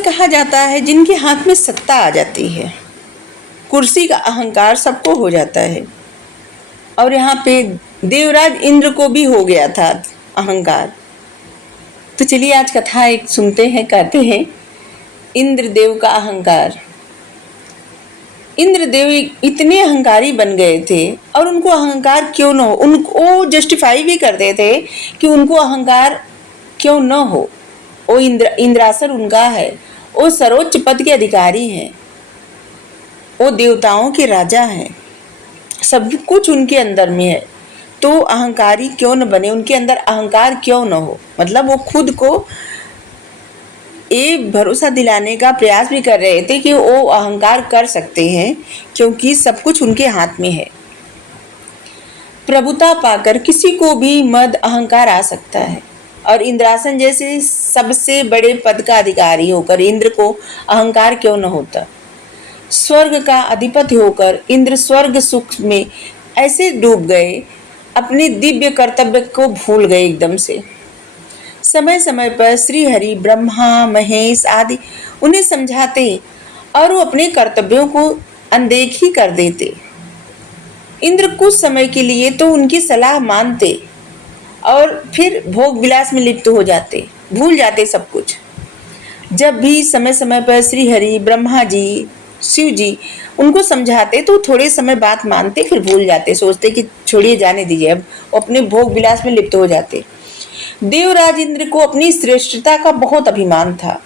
कहा जाता है जिनके हाथ में सत्ता आ जाती है, कुर्सी का अहंकार सबको हो जाता है। और यहाँ पे देवराज इंद्र को भी हो गया था अहंकार। तो चलिए आज कथा एक सुनते हैं, कहते हैं इंद्रदेव का अहंकार। इंद्रदेव इतने अहंकारी बन गए थे, और उनको अहंकार क्यों न हो, उनको जस्टिफाई भी करते थे कि उनको अहंकार क्यों न हो। वो इंद्रासन उनका है, वो सर्वोच्च पद के अधिकारी हैं, वो देवताओं के राजा हैं, सब कुछ उनके अंदर में है। तो अहंकारी क्यों न बने, उनके अंदर अहंकार क्यों न हो। मतलब वो खुद को ये भरोसा दिलाने का प्रयास भी कर रहे थे कि वो अहंकार कर सकते हैं, क्योंकि सब कुछ उनके हाथ में है। प्रभुता पाकर किसी को भी मद अहंकार आ सकता है, और इंद्रासन जैसे सबसे बड़े पद का अधिकारी होकर इंद्र को अहंकार क्यों न होता। स्वर्ग का अधिपति होकर इंद्र स्वर्ग सुख में ऐसे डूब गए, अपने दिव्य कर्तव्य को भूल गए एकदम से। समय समय पर श्री हरि, ब्रह्मा, महेश आदि उन्हें समझाते और वो अपने कर्तव्यों को अनदेखी कर देते। इंद्र कुछ समय के लिए तो उनकी सलाह मानते और फिर भोग विलास में लिप्त हो जाते, भूल जाते सब कुछ। जब भी समय समय पर श्री हरि, ब्रह्मा जी, शिव जी उनको समझाते तो थोड़े समय बाद मानते, फिर भूल जाते, सोचते कि छोड़िए, जाने दीजिए, अब अपने भोग विलास में लिप्त हो जाते। देवराज इंद्र को अपनी श्रेष्ठता का बहुत अभिमान था।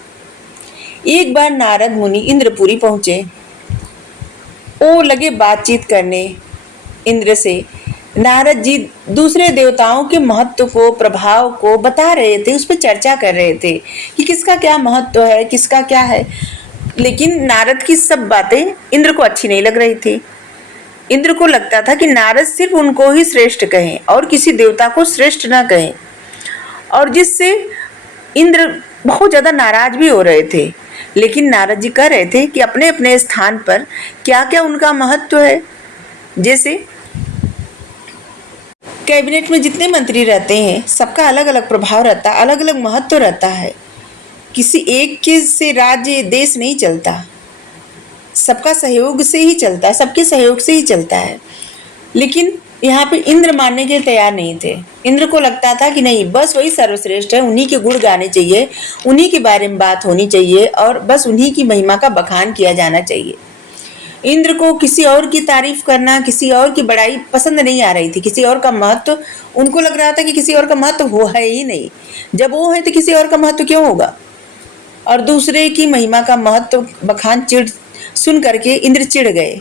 एक बार नारद मुनि इंद्रपुरी पहुंचे, वो लगे बातचीत करने इंद्र से। नारद जी दूसरे देवताओं के महत्व को, प्रभाव को बता रहे थे, उस पर चर्चा कर रहे थे कि किसका क्या महत्व है, किसका क्या है। लेकिन नारद की सब बातें इंद्र को अच्छी नहीं लग रही थी। इंद्र को लगता था कि नारद सिर्फ उनको ही श्रेष्ठ कहें और किसी देवता को श्रेष्ठ न कहें, और जिससे इंद्र बहुत ज़्यादा नाराज भी हो रहे थे। लेकिन नारद जी कह रहे थे कि अपने अपने स्थान पर क्या क्या उनका महत्व है। जैसे कैबिनेट में जितने मंत्री रहते हैं, सबका अलग अलग प्रभाव रहता, अलग अलग महत्व रहता है। किसी एक के से राज्य देश नहीं चलता, सबका सहयोग से ही चलता है, सबके सहयोग से ही चलता है। लेकिन यहाँ पे इंद्र मानने के लिए तैयार नहीं थे। इंद्र को लगता था कि नहीं, बस वही सर्वश्रेष्ठ है, उन्हीं के गुण गाने चाहिए, उन्हीं के बारे में बात होनी चाहिए, और बस उन्हीं की महिमा का बखान किया जाना चाहिए। इंद्र को किसी और की तारीफ करना, किसी और की बड़ाई पसंद नहीं आ रही थी। किसी और का महत्व उनको लग रहा था कि किसी और का महत्व वो है ही नहीं, जब वो है तो किसी और का महत्व क्यों होगा। और दूसरे की महिमा का महत्व बखान सुन करके इंद्र चिढ़ गए।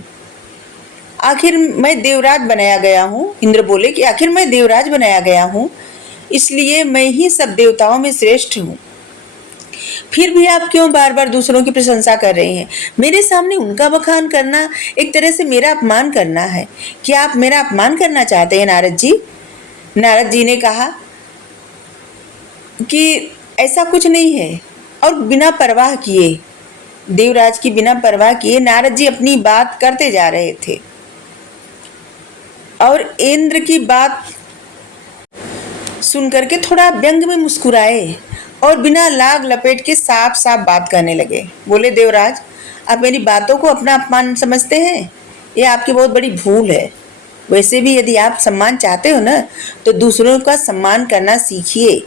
आखिर मैं देवराज बनाया गया हूँ, इंद्र बोले कि आखिर मैं देवराज बनाया गया हूँ, इसलिए मैं ही सब देवताओं में श्रेष्ठ हूँ। फिर भी आप क्यों बार बार दूसरों की प्रशंसा कर रहे हैं। मेरे सामने उनका बखान करना एक तरह से मेरा अपमान करना है। क्या आप मेरा अपमान करना चाहते हैं नारद जी? नारद जी ने कहा कि ऐसा कुछ नहीं है। और बिना परवाह किए, देवराज की बिना परवाह किए नारद जी अपनी बात करते जा रहे थे, और इंद्र की बात सुन करके थोड़ा व्यंग में मुस्कुराए और बिना लाग लपेट के साफ साफ बात करने लगे। बोले, देवराज, आप मेरी बातों को अपना अपमान समझते हैं, ये आपकी बहुत बड़ी भूल है। वैसे भी यदि आप सम्मान चाहते हो ना, तो दूसरों का सम्मान करना सीखिए।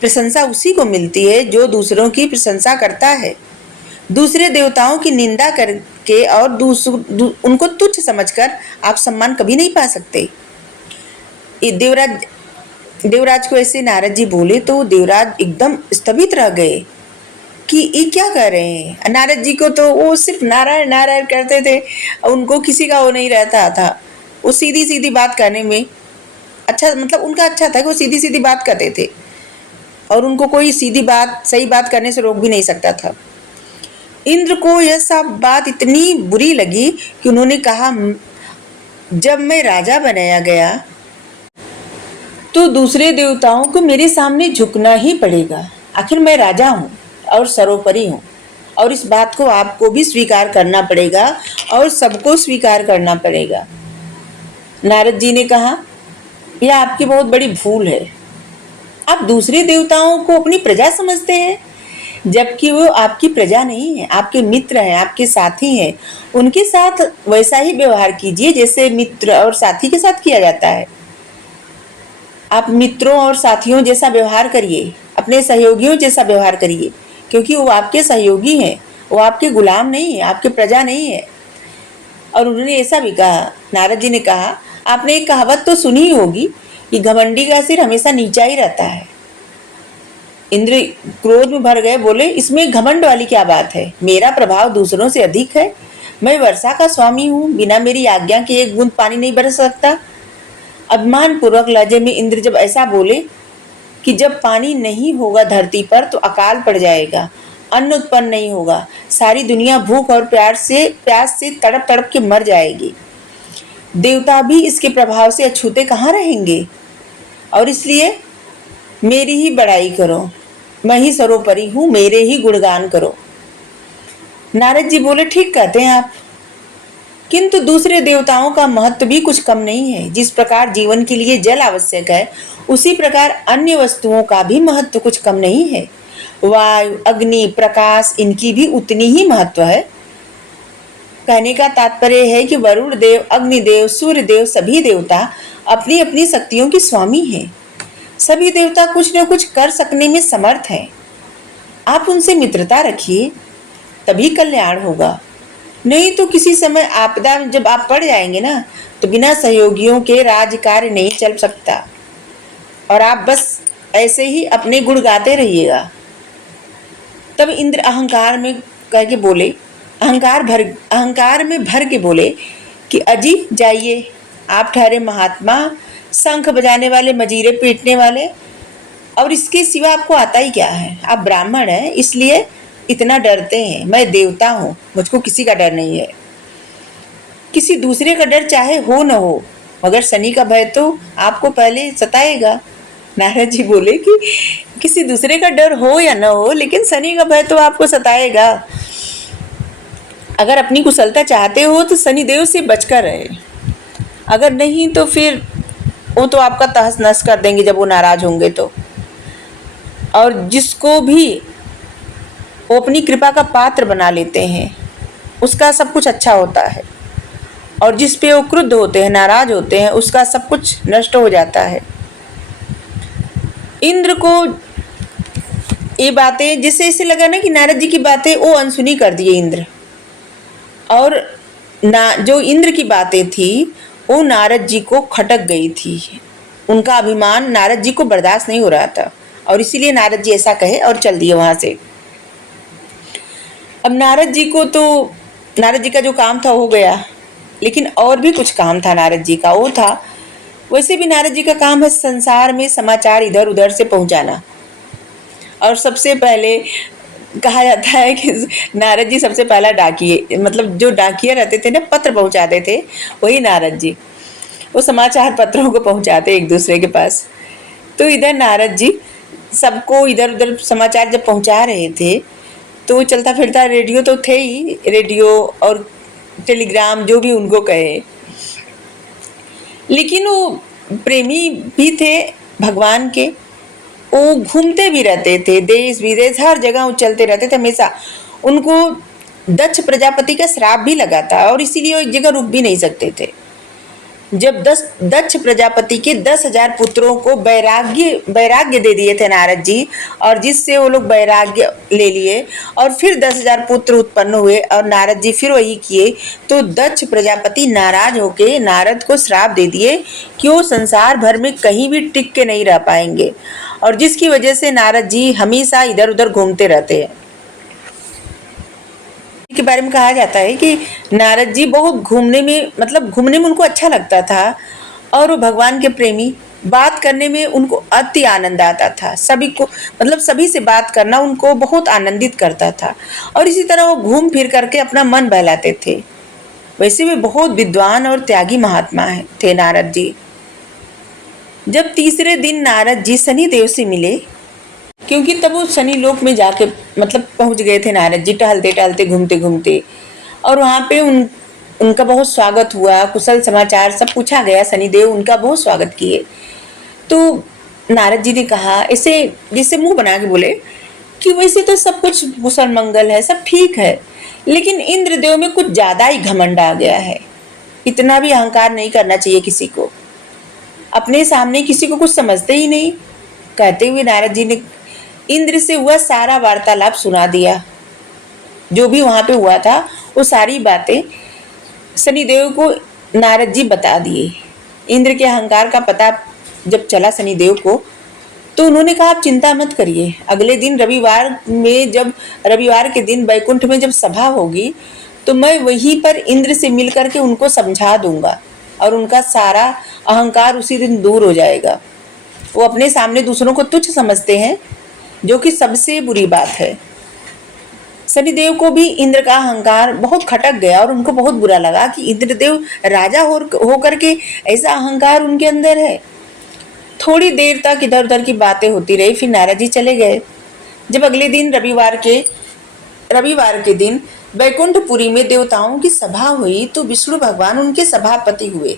प्रशंसा उसी को मिलती है जो दूसरों की प्रशंसा करता है। दूसरे देवताओं की निंदा करके और उनको तुच्छ समझकर आप सम्मान कभी नहीं पा सकते। देवराज को ऐसे नारद जी बोले तो देवराज एकदम स्तंभित रह गए कि ये क्या कर रहे हैं। नारद जी को तो वो सिर्फ नारायण नारायण करते थे, उनको किसी का वो नहीं रहता था। वो सीधी सीधी बात करने में अच्छा, मतलब उनका अच्छा था कि वो सीधी सीधी बात करते थे, और उनको कोई सीधी बात, सही बात करने से रोक भी नहीं सकता था। इंद्र को यह सब बात इतनी बुरी लगी कि उन्होंने कहा, जब मैं राजा बनाया गया तो दूसरे देवताओं को मेरे सामने झुकना ही पड़ेगा। आखिर मैं राजा हूँ और सर्वोपरि हूँ, और इस बात को आपको भी स्वीकार करना पड़ेगा और सबको स्वीकार करना पड़ेगा। नारद जी ने कहा, यह आपकी बहुत बड़ी भूल है। आप दूसरे देवताओं को अपनी प्रजा समझते हैं, जबकि वो आपकी प्रजा नहीं है, आपके मित्र हैं, आपके साथी हैं। उनके साथ वैसा ही व्यवहार कीजिए जैसे मित्र और साथी के साथ किया जाता है। आप मित्रों और साथियों जैसा व्यवहार करिए, अपने सहयोगियों जैसा व्यवहार करिए, क्योंकि वो आपके सहयोगी हैं, वो आपके गुलाम नहीं है, आपके प्रजा नहीं है। और उन्होंने ऐसा भी कहा, नारद जी ने कहा, आपने एक कहावत तो सुनी ही होगी कि घमंडी का सिर हमेशा नीचा ही रहता है। इंद्र क्रोध में भर गए, बोले इसमें घमंड वाली क्या बात है, मेरा प्रभाव दूसरों से अधिक है, मैं वर्षा का स्वामी हूँ, बिना मेरी आज्ञा के एक बूंद पानी नहीं बरस सकता। अभिमान पूर्वक लहजे में इंद्र जब ऐसा बोले कि जब पानी नहीं होगा धरती पर तो अकाल पड़ जाएगा, अन्न उत्पन्न नहीं होगा, सारी दुनिया भूख और प्यास से तड़प तड़प के मर जाएगी, देवता भी इसके प्रभाव से अछूते कहाँ रहेंगे, और इसलिए मेरी ही बड़ाई करो, मैं ही सर्वोपरि हूँ, मेरे ही गुणगान करो। नारद जी बोले ठीक कहते हैं आप, किंतु दूसरे देवताओं का महत्व भी कुछ कम नहीं है। जिस प्रकार जीवन के लिए जल आवश्यक है, उसी प्रकार अन्य वस्तुओं का भी महत्व कुछ कम नहीं है। वायु, अग्नि, प्रकाश, इनकी भी उतनी ही महत्व है। कहने का तात्पर्य है कि वरुण देव, अग्निदेव, सूर्य देव सभी देवता अपनी अपनी शक्तियों के स्वामी हैं। सभी देवता कुछ न कुछ कर सकने में समर्थ हैं। आप उनसे मित्रता रखिए, तभी कल्याण होगा। नहीं तो किसी समय आपदा में जब आप पड़ जाएंगे ना, तो बिना सहयोगियों के राज कार्य नहीं चल सकता, और आप बस ऐसे ही अपने गुण गाते रहिएगा। तब इंद्र अहंकार में कह के बोले, अहंकार में भर के बोले कि अजी जाइए, आप ठहरे महात्मा, शंख बजाने वाले, मजीरे पीटने वाले, और इसके सिवा आपको आता ही क्या है? आप ब्राह्मण हैं, इसलिए इतना डरते हैं। मैं देवता हूँ, मुझको किसी का डर नहीं है। किसी दूसरे का डर चाहे हो न हो, मगर शनि का भय तो आपको पहले सताएगा। नारद जी बोले कि किसी दूसरे का डर हो या न हो, लेकिन शनि का भय तो आपको सताएगा। अगर अपनी कुशलता चाहते हो तो शनि देव से बचकर रहे, अगर नहीं तो फिर वो तो आपका तहस नहस कर देंगे जब वो नाराज होंगे तो। और जिसको भी वो अपनी कृपा का पात्र बना लेते हैं, उसका सब कुछ अच्छा होता है, और जिस पे वो क्रुद्ध होते हैं, नाराज होते हैं, उसका सब कुछ नष्ट हो जाता है। इंद्र को ये बातें, जिससे इसे लगा ना कि नारद जी की बातें वो अनसुनी कर दिए इंद्र, और जो इंद्र की बातें थी वो नारद जी को खटक गई थी। उनका अभिमान नारद जी को बर्दाश्त नहीं हो रहा था, और इसीलिए नारद जी ऐसा कहे और चल दिए वहां से। अब नारद जी का जो काम था हो गया, लेकिन और भी कुछ काम था नारद जी का। वो था, वैसे भी नारद जी का काम है संसार में समाचार इधर उधर से पहुंचाना। और सबसे पहले कहा जाता है कि नारद जी सबसे पहला डाकिए, मतलब जो डाकिया रहते थे ना, पत्र पहुंचाते थे, वही नारद जी। वो समाचार पत्रों को पहुंचाते एक दूसरे के पास। तो इधर नारद जी सबको इधर उधर समाचार जब पहुंचा रहे थे, तो चलता फिरता रेडियो तो थे ही, रेडियो और टेलीग्राम जो भी उनको कहे, लेकिन वो प्रेमी भी थे भगवान के। वो घूमते भी रहते थे, देश विदेश हर जगह वो चलते रहते थे हमेशा। उनको दक्ष प्रजापति का श्राप भी लगा था, और इसीलिए वो एक जगह रुक भी नहीं सकते थे। जब दक्ष प्रजापति के 10,000 पुत्रों को वैराग्य दे दिए थे नारद जी, और जिससे वो लोग वैराग्य ले लिए, और फिर 10,000 पुत्र उत्पन्न हुए, और नारद जी फिर वही किए, तो दक्ष प्रजापति नाराज होके नारद को श्राप दे दिए कि वो संसार भर में कहीं भी टिक के नहीं रह पाएंगे, और जिसकी वजह से नारद जी हमेशा इधर उधर घूमते रहते हैं। के बारे में कहा जाता है कि नारद जी बहुत घूमने में उनको अच्छा लगता था, और वो भगवान के प्रेमी, बात करने में उनको अति आनंद आता था। सभी से बात करना उनको बहुत आनंदित करता था, और इसी तरह वो घूम फिर करके अपना मन बहलाते थे। वैसे वे बहुत विद्वान और त्यागी महात्मा थे नारद जी। जब तीसरे दिन नारद जी शनि देव से मिले, क्योंकि तब वो शनि लोक में जाके पहुंच गए थे नारद जी, टहलते टहलते घूमते घूमते, और वहां पे उनका बहुत स्वागत हुआ, कुशल समाचार सब पूछा गया। शनिदेव उनका बहुत स्वागत किए। तो नारद जी ने कहा, ऐसे जैसे मुंह बना के बोले कि वैसे तो सब कुछ कुशल मंगल है, सब ठीक है, लेकिन इंद्रदेव में कुछ ज्यादा ही घमंड आ गया है। इतना भी अहंकार नहीं करना चाहिए किसी को, अपने सामने किसी को कुछ समझते ही नहीं। कहते हुए नारद जी ने इंद्र से हुआ सारा वार्तालाप सुना दिया। जो भी वहां पे हुआ था वो सारी बातें शनिदेव को नारद जी बता दिए। इंद्र के अहंकार का पता जब चला शनिदेव को, तो उन्होंने कहा आप चिंता मत करिए, अगले दिन रविवार के दिन बैकुंठ में जब सभा होगी तो मैं वहीं पर इंद्र से मिल करके उनको समझा दूंगा और उनका सारा अहंकार उसी दिन दूर हो जाएगा। वो अपने सामने दूसरों को तुच्छ समझते हैं, जो कि सबसे बुरी बात है। शनिदेव को भी इंद्र का अहंकार बहुत खटक गया और उनको बहुत बुरा लगा कि इंद्रदेव राजा हो करके ऐसा अहंकार उनके अंदर है। थोड़ी देर तक इधर उधर की बातें होती रही, फिर नारद जी चले गए। जब अगले दिन रविवार के दिन बैकुंठपुरी में देवताओं की सभा हुई तो विष्णु भगवान उनके सभापति हुए।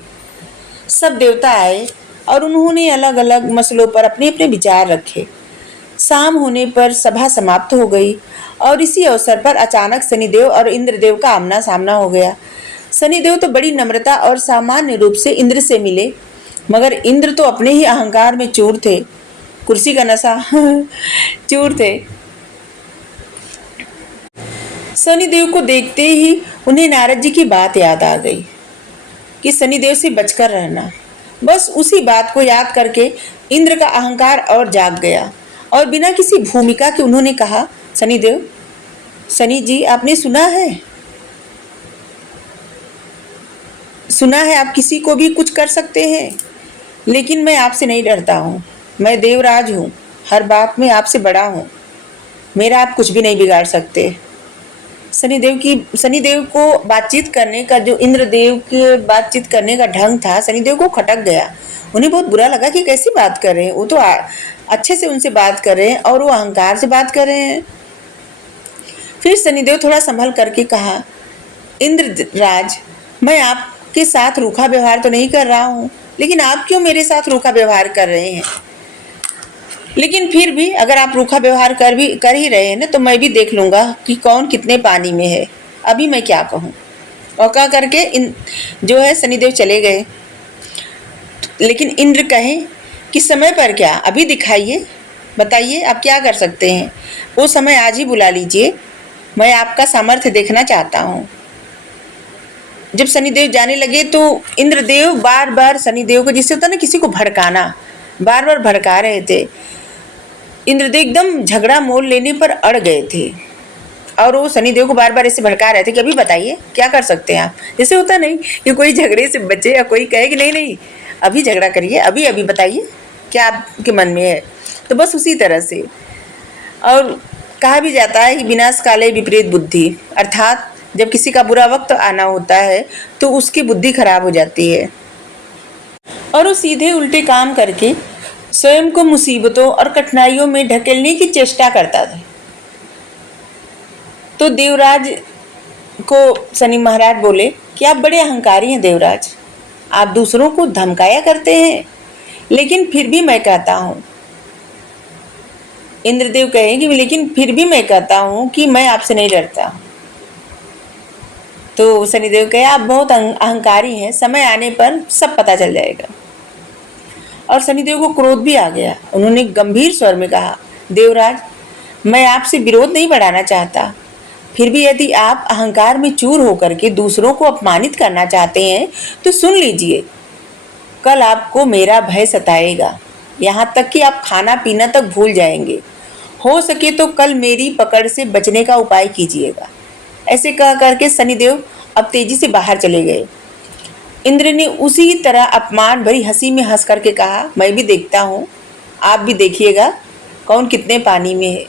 सब देवता आए और उन्होंने अलग अलग मसलों पर अपने अपने विचार रखे। शाम होने पर सभा समाप्त हो गई और इसी अवसर पर अचानक शनिदेव और इंद्रदेव का आमना सामना हो गया। शनिदेव तो बड़ी नम्रता और सामान्य रूप से इंद्र से मिले, मगर इंद्र तो अपने ही अहंकार में चूर थे, कुर्सी का नशा चूर थे। शनिदेव को देखते ही उन्हें नारद जी की बात याद आ गई कि शनिदेव से बचकर रहना। बस उसी बात को याद करके इंद्र का अहंकार और जाग गया और बिना किसी भूमिका के उन्होंने कहा, शनिदेव, शनि जी, आपने सुना है आप किसी को भी कुछ कर सकते हैं, लेकिन मैं आपसे नहीं डरता हूँ। मैं देवराज हूँ, हर बात में आपसे बड़ा हूँ, मेरा आप कुछ भी नहीं बिगाड़ सकते। शनिदेव को बातचीत करने का, जो इंद्रदेव के बातचीत करने का ढंग था, शनिदेव को खटक गया। उन्हें बहुत बुरा लगा कि कैसी बात कर रहे हैं, वो तो अच्छे से उनसे बात कर रहे हैं और वो अहंकार से बात कर रहे हैं। फिर शनिदेव थोड़ा संभल करके कहा, इंद्रराज, मैं आपके साथ रूखा व्यवहार तो नहीं कर रहा हूँ, लेकिन आप क्यों मेरे साथ रूखा व्यवहार कर रहे हैं? लेकिन फिर भी अगर आप रूखा व्यवहार कर ही रहे हैं ना, तो मैं भी देख लूंगा कि कौन कितने पानी में है। अभी मैं क्या कहूँ। और कह करके जो है शनिदेव चले गए। लेकिन इंद्र कहे कि समय पर क्या, अभी दिखाइए, बताइए आप क्या कर सकते हैं। वो समय आज ही बुला लीजिए, मैं आपका सामर्थ्य देखना चाहता हूँ। जब शनिदेव जाने लगे तो इंद्रदेव बार बार शनिदेव को, जिससे होता ना किसी को भड़काना, बार बार भड़का रहे थे। इंद्रदेव एकदम झगड़ा मोल लेने पर अड़ गए थे और वो शनिदेव को बार बार ऐसे भड़का रहे थे कि अभी बताइए क्या कर सकते हैं आप। जैसे होता नहीं कि कोई झगड़े से बचे या कोई कहे कि नहीं नहीं अभी झगड़ा करिए, अभी अभी बताइए क्या आपके मन में है। तो बस उसी तरह से। और कहा भी जाता है कि विनाश काले विपरीत बुद्धि, अर्थात जब किसी का बुरा वक्त आना होता है तो उसकी बुद्धि खराब हो जाती है और वो सीधे उल्टे काम करके स्वयं को मुसीबतों और कठिनाइयों में ढकेलने की चेष्टा करता था। तो देवराज को शनि महाराज बोले कि आप बड़े अहंकारी हैं देवराज, आप दूसरों को धमकाया करते हैं, लेकिन फिर भी मैं कहता हूँ। इंद्रदेव कहेंगे लेकिन फिर भी मैं कहता हूँ कि मैं आपसे नहीं डरता। तो शनिदेव कहे आप बहुत अहंकारी हैं, समय आने पर सब पता चल जाएगा। और शनिदेव को क्रोध भी आ गया। उन्होंने गंभीर स्वर में कहा, देवराज, मैं आपसे विरोध नहीं बढ़ाना चाहता, फिर भी यदि आप अहंकार में चूर होकर के दूसरों को अपमानित करना चाहते हैं तो सुन लीजिए, कल आपको मेरा भय सताएगा, यहाँ तक कि आप खाना पीना तक भूल जाएंगे। हो सके तो कल मेरी पकड़ से बचने का उपाय कीजिएगा। ऐसे कह करके शनिदेव अब तेजी से बाहर चले गए। इंद्र ने उसी तरह अपमान भरी हंसी में हंस करके कहा, मैं भी देखता हूँ, आप भी देखिएगा कौन कितने पानी में है।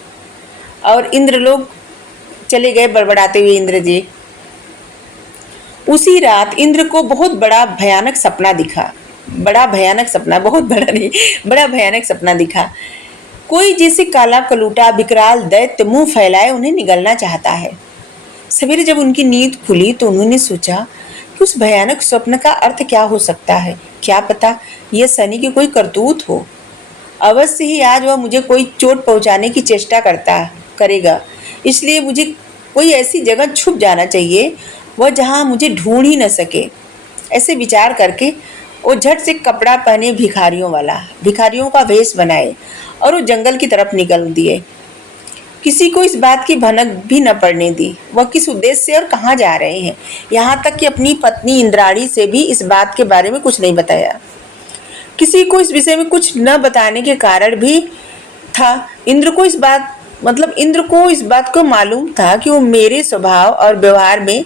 और इंद्र लोग चले गए बड़बड़ाते हुए। इंद्र जी, उसी रात इंद्र को बहुत बड़ा भयानक सपना दिखा। बड़ा भयानक सपना, बहुत बड़ा नहीं, बड़ा भयानक सपना दिखा। कोई जैसे काला कलूटा विकराल दैत्य मुंह फैलाए उन्हें निगलना चाहता है। सवेरे जब उनकी नींद खुली तो उन्होंने सोचा कि उस भयानक स्वप्न का अर्थ क्या हो सकता है। क्या पता यह शनि की कोई करतूत हो। अवश्य ही आज वह मुझे कोई चोट पहुंचाने की चेष्टा करता करेगा, इसलिए मुझे कोई ऐसी जगह छुप जाना चाहिए वह जहाँ मुझे ढूंढ ही न सके। ऐसे विचार करके वो झट से कपड़ा पहने, भिखारियों का वेश बनाए और वो जंगल की तरफ निकल दिए। किसी को इस बात की भनक भी न पड़ने दी वह किस उद्देश्य से और कहाँ जा रहे हैं। यहाँ तक कि अपनी पत्नी इंद्राणी से भी इस बात के बारे में कुछ नहीं बताया। किसी को इस विषय में कुछ न बताने के कारण भी था इंद्र को इस बात को मालूम था कि वो मेरे स्वभाव और व्यवहार में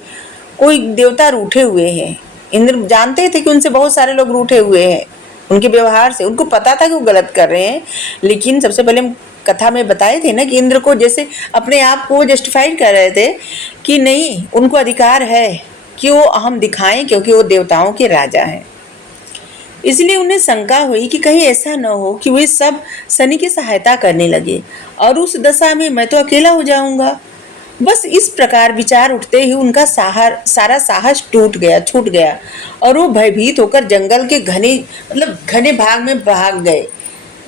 कोई देवता रूठे हुए हैं। इंद्र जानते थे कि उनसे बहुत सारे लोग रूठे हुए हैं, उनके व्यवहार से उनको पता था कि वो गलत कर रहे हैं। लेकिन सबसे पहले हम कथा में बताए थे ना कि इंद्र को जैसे अपने आप को जस्टिफाइड कर रहे थे कि नहीं, उनको अधिकार है कि वो अहम दिखाएं क्योंकि वो देवताओं के राजा हैं। इसलिए उन्हें शंका हुई कि कहीं ऐसा न हो कि वे सब शनि की सहायता करने लगे और उस दशा में मैं तो अकेला हो जाऊंगा। बस इस प्रकार विचार उठते ही उनका सारा साहस छूट गया और वो भयभीत होकर जंगल के घने भाग में भाग गए,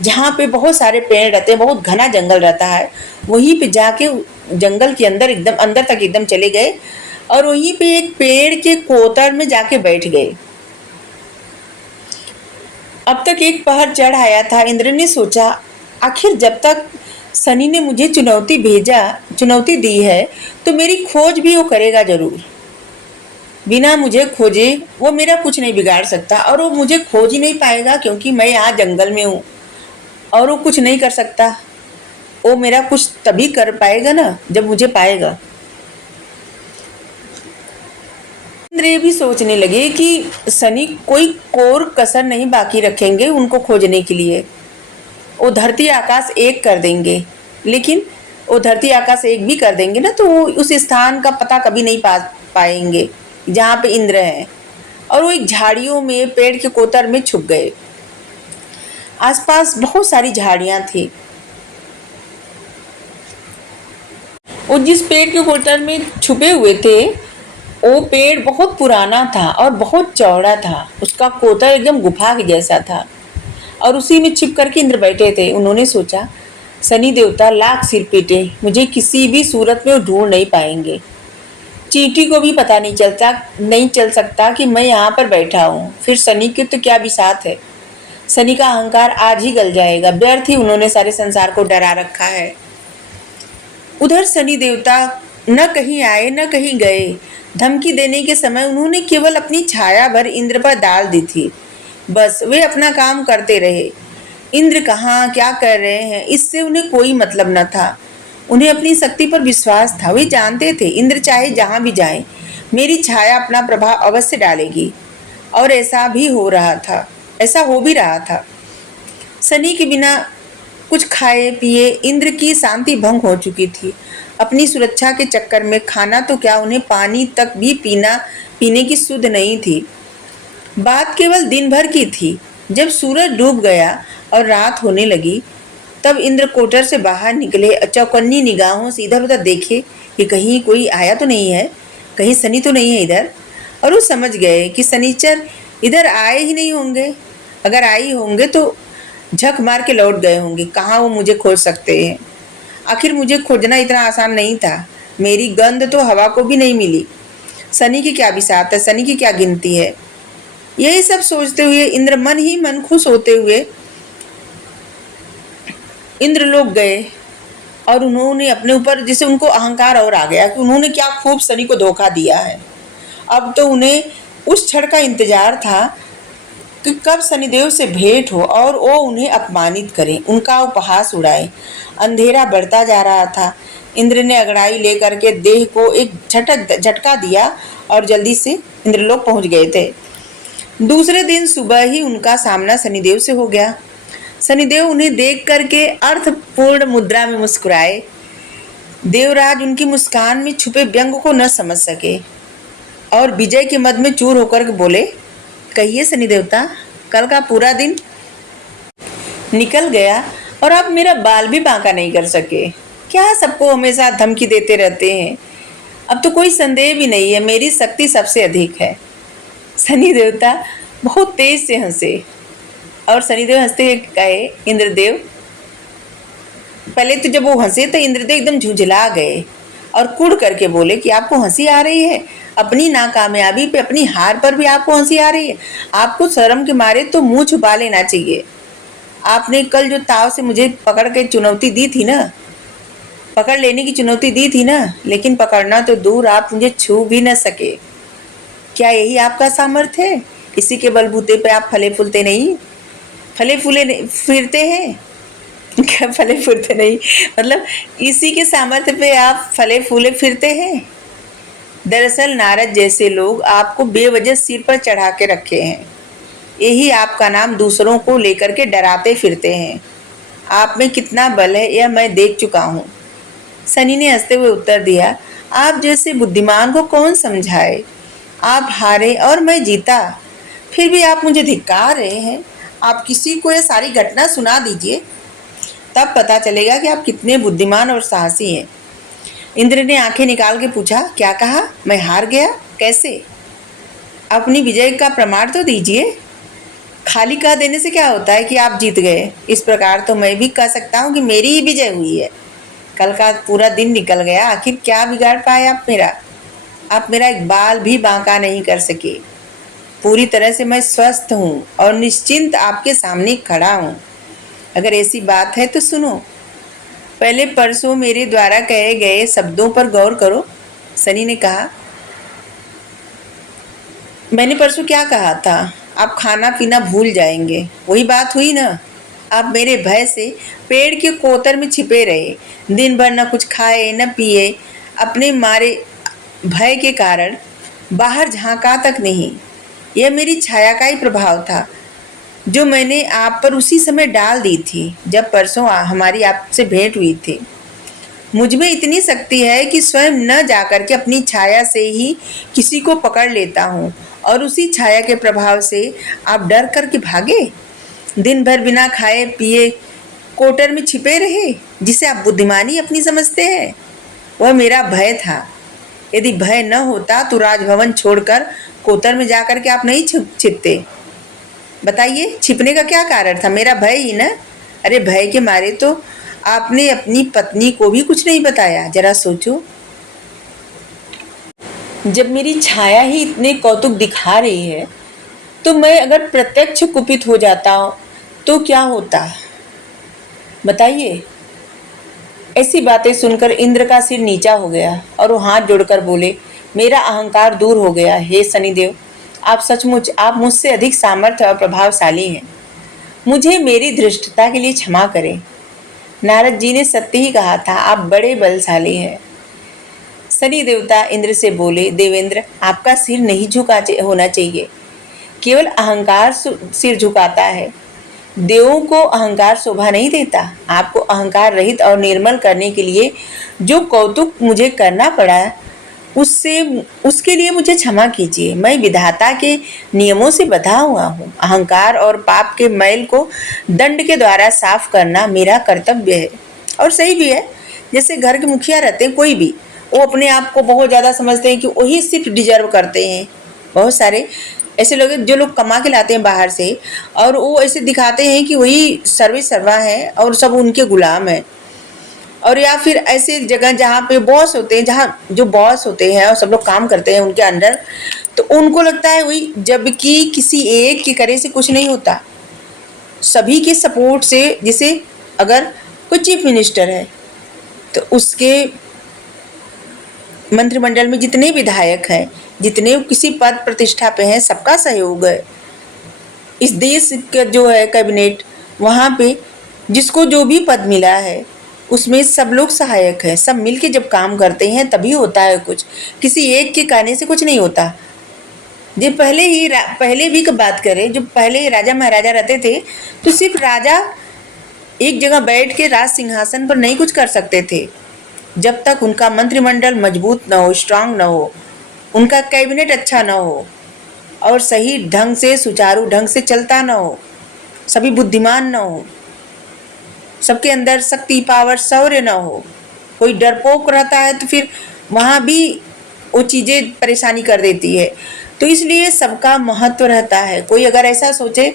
जहाँ पे बहुत सारे पेड़ रहते हैं, बहुत घना जंगल रहता है। वहीं पे जाके जंगल के अंदर तक एकदम चले गए और वहीं पे एक पेड़ के कोतर में जाके बैठ गए। अब तक एक पहर चढ़ आया था। इंद्र ने सोचा, आखिर जब तक शनि ने मुझे चुनौती दी है तो मेरी खोज भी वो करेगा जरूर। बिना मुझे खोजे वो मेरा कुछ नहीं बिगाड़ सकता और वो मुझे खोज ही नहीं पाएगा क्योंकि मैं यहाँ जंगल में हूँ और वो कुछ नहीं कर सकता। वो मेरा कुछ तभी कर पाएगा ना जब मुझे पाएगा। इंद्र ये भी सोचने लगे कि शनि कोई कोर कसर नहीं बाकी रखेंगे उनको खोजने के लिए। वो धरती आकाश एक कर देंगे, लेकिन वो धरती आकाश एक भी कर देंगे ना तो वो उस स्थान का पता कभी नहीं पाएंगे जहाँ पे इंद्र है। और वो एक झाड़ियों में पेड़ के कोतर में छुप गए। आसपास बहुत सारी झाड़ियाँ थी। वो जिस पेड़ के कोतर में छुपे हुए थे वो पेड़ बहुत पुराना था और बहुत चौड़ा था। उसका कोतर एकदम गुफा के जैसा था और उसी में छिप करके इंद्र बैठे थे। उन्होंने सोचा, शनि देवता लाख सिर पीटे, मुझे किसी भी सूरत में वो ढूंढ नहीं पाएंगे। चींटी को भी पता नहीं चल सकता कि मैं यहाँ पर बैठा हूँ। फिर शनि की तो क्या बिसात है, शनि का अहंकार आज ही गल जाएगा। व्यर्थ ही उन्होंने सारे संसार को डरा रखा है। उधर शनि देवता न कहीं आए न कहीं गए। धमकी देने के समय उन्होंने केवल अपनी छाया भर इंद्र पर डाल दी थी। बस वे अपना काम करते रहे। इंद्र कहाँ क्या कर रहे हैं इससे उन्हें कोई मतलब न था। उन्हें अपनी शक्ति पर विश्वास था। वे जानते थे इंद्र चाहे जहाँ भी जाए मेरी छाया अपना प्रभाव अवश्य डालेगी। और ऐसा हो भी रहा था। शनि के बिना कुछ खाए पिए इंद्र की शांति भंग हो चुकी थी। अपनी सुरक्षा के चक्कर में खाना तो क्या, उन्हें पानी तक भी पीने की सुध नहीं थी। बात केवल दिन भर की थी। जब सूरज डूब गया और रात होने लगी तब इंद्र कोटर से बाहर निकले, चौकन्नी निगाहों से इधर उधर देखे कि कहीं कोई आया तो नहीं है, कहीं शनि तो नहीं है इधर। और वो समझ गए कि शनिचर इधर आए ही नहीं होंगे। अगर आए होंगे तो झक मार के लौट गए होंगे। कहाँ वो मुझे खोज सकते हैं। आखिर मुझे खोजना इतना आसान नहीं था। मेरी गंध तो हवा को भी नहीं मिली। शनि की क्या बिसात है, शनि की क्या गिनती है। यही सब सोचते हुए इंद्र मन ही मन खुश होते हुए इंद्रलोक गए। और उन्होंने अपने ऊपर, जिसे उनको अहंकार और आ गया कि उन्होंने क्या खूब शनि को धोखा दिया है। अब तो उन्हें उस क्षण का इंतजार था कि कब शनिदेव से भेंट हो और वो उन्हें अपमानित करें, उनका उपहास उड़ाए। अंधेरा बढ़ता जा रहा था। इंद्र ने अंगड़ाई लेकर के देह को एक झटका दिया और जल्दी से इंद्रलोक पहुंच गए थे। दूसरे दिन सुबह ही उनका सामना शनिदेव से हो गया। शनिदेव उन्हें देख करके अर्थपूर्ण मुद्रा में मुस्कुराए। देवराज उनकी मुस्कान में छुपे व्यंग को न समझ सके और विजय के मद में चूर होकर के बोले, कहिए शनि देवता, कल का पूरा दिन निकल गया और आप मेरा बाल भी बांका नहीं कर सके। क्या सबको हमेशा धमकी देते रहते हैं। अब तो कोई संदेह भी नहीं है, मेरी शक्ति सबसे अधिक है। शनि देवता बहुत तेज से हंसे और शनिदेव हंसते हुए कहे, इंद्रदेव पहले तो जब वो हंसे तो इंद्रदेव एकदम झुंझला गए और कुड़ करके बोले कि आपको हंसी आ रही है, अपनी नाकामयाबी पे, अपनी हार पर भी आपको हंसी आ रही है। आपको शर्म के मारे तो मुंह छुपा लेना चाहिए। आपने कल जो ताव से मुझे पकड़ के चुनौती दी थी ना, पकड़ लेने की चुनौती दी थी ना, लेकिन पकड़ना तो दूर, आप मुझे छू भी न सके। क्या यही आपका सामर्थ्य है? इसी के बलबूते पे आप फले फूलते नहीं, फले फूले फिरते हैं। क्या फले फूलते नहीं, मतलब इसी के सामर्थ्य पे आप फले फूले फिरते हैं। दरअसल नारद जैसे लोग आपको बेवजह सिर पर चढ़ा के रखे हैं। यही आपका नाम दूसरों को लेकर के डराते फिरते हैं। आप में कितना बल है यह मैं देख चुका हूँ। सनी ने हंसते हुए उत्तर दिया, आप जैसे बुद्धिमान को कौन समझाए। आप हारे और मैं जीता, फिर भी आप मुझे धिक्कार रहे हैं। आप किसी को यह सारी घटना सुना दीजिए, तब पता चलेगा कि आप कितने बुद्धिमान और साहसी हैं। इंद्र ने आंखें निकाल के पूछा, क्या कहा? मैं हार गया? कैसे? अपनी विजय का प्रमाण तो दीजिए। खाली कह देने से क्या होता है कि आप जीत गए। इस प्रकार तो मैं भी कह सकता हूँ कि मेरी ही विजय हुई है। कल का पूरा दिन निकल गया, आखिर क्या बिगाड़ पाए आप मेरा? आप मेरा एक बाल भी बांका नहीं कर सके। पूरी तरह से मैं स्वस्थ हूँ और निश्चिंत आपके सामने खड़ा हूँ। अगर ऐसी बात है तो सुनो। पहले परसों मेरे द्वारा कहे गए शब्दों पर गौर करो। सनी ने कहा, मैंने परसों क्या कहा था? आप खाना पीना भूल जाएंगे, वही बात हुई ना। आप मेरे भय से पेड़ के कोतर में छिपे रहे, दिन भर न कुछ खाए न पिए, अपने मारे भय के कारण बाहर झांका तक नहीं। यह मेरी छाया का ही प्रभाव था जो मैंने आप पर उसी समय डाल दी थी जब परसों हमारी आपसे भेंट हुई थी। मुझ में इतनी शक्ति है कि स्वयं न जाकर के अपनी छाया से ही किसी को पकड़ लेता हूँ और उसी छाया के प्रभाव से आप डर करके भागे, दिन भर बिना खाए पिए कोटर में छिपे रहे, जिसे आप बुद्धिमानी अपनी समझते हैं। वह मेरा भय था। यदि भय न होता तो राजभवन छोड़कर कोतर में जाकर के आप नहीं छिपते। बताइए, छिपने का क्या कारण था? मेरा भय ही ना। अरे भय के मारे तो आपने अपनी पत्नी को भी कुछ नहीं बताया। जरा सोचो, जब मेरी छाया ही इतने कौतुक दिखा रही है तो मैं अगर प्रत्यक्ष कुपित हो जाता तो क्या होता? बताइए। ऐसी बातें सुनकर इंद्र का सिर नीचा हो गया और वो हाथ जोड़कर बोले, मेरा अहंकार दूर हो गया। हे शनिदेव, आप सचमुच, आप मुझसे अधिक सामर्थ्य और प्रभावशाली हैं। मुझे मेरी धृष्टता के लिए क्षमा करें। नारद जी ने सत्य ही कहा था, आप बड़े बलशाली हैं। शनि देवता इंद्र से बोले, देवेंद्र, आपका सिर नहीं होना चाहिए। केवल अहंकार सिर झुकाता है। देवों को अहंकार शोभा नहीं देता। आपको अहंकार रहित और निर्मल करने के लिए जो कौतुक मुझे करना पड़ा, उसके लिए मुझे क्षमा कीजिए। मैं विधाता के नियमों से बंधा हुआ हूँ। अहंकार और पाप के मैल को दंड के द्वारा साफ करना मेरा कर्तव्य है और सही भी है। जैसे घर के मुखिया रहते हैं, कोई भी, वो अपने आप को बहुत ज़्यादा समझते हैं कि वही सिर्फ डिजर्व करते हैं। बहुत सारे ऐसे लोग जो लोग कमा के लाते हैं बाहर से और वो ऐसे दिखाते हैं कि वही सर्वे सर्वा है और सब उनके गुलाम है। और या फिर ऐसे जगह जहाँ पे बॉस होते हैं, जहाँ जो बॉस होते हैं और सब लोग काम करते हैं उनके अंडर, तो उनको लगता है वही, जबकि किसी एक के करे से कुछ नहीं होता। सभी के सपोर्ट से, जैसे अगर कोई चीफ मिनिस्टर है तो उसके मंत्रिमंडल में जितने विधायक हैं, जितने किसी पद प्रतिष्ठा पे हैं, सबका सहयोग है। इस देश का जो है कैबिनेट, वहाँ पे जिसको जो भी पद मिला है उसमें सब लोग सहायक हैं। सब मिलके जब काम करते हैं तभी होता है कुछ। किसी एक के कहने से कुछ नहीं होता। जो पहले भी की बात करें, जो पहले राजा महाराजा रहते थे तो सिर्फ राजा एक जगह बैठ के राज सिंहासन पर नहीं कुछ कर सकते थे जब तक उनका मंत्रिमंडल मजबूत न हो, स्ट्रांग न हो, उनका कैबिनेट अच्छा न हो और सही ढंग से, सुचारू ढंग से चलता न हो, सभी बुद्धिमान न हो, सबके अंदर शक्ति, पावर, शौर्य न हो। कोई डरपोक रहता है तो फिर वहाँ भी वो चीज़ें परेशानी कर देती है। तो इसलिए सबका महत्व रहता है। कोई अगर ऐसा सोचे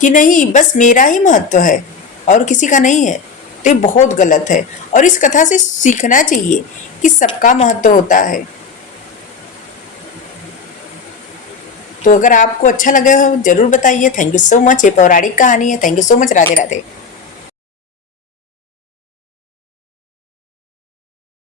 कि नहीं बस मेरा ही महत्व है और किसी का नहीं है, तो ये बहुत गलत है और इस कथा से सीखना चाहिए कि सबका महत्व होता है। तो अगर आपको अच्छा लगा हो जरूर बताइए। Thank you so much. ये पौराणिक कहानी है। Thank you so much. Radhe Radhe.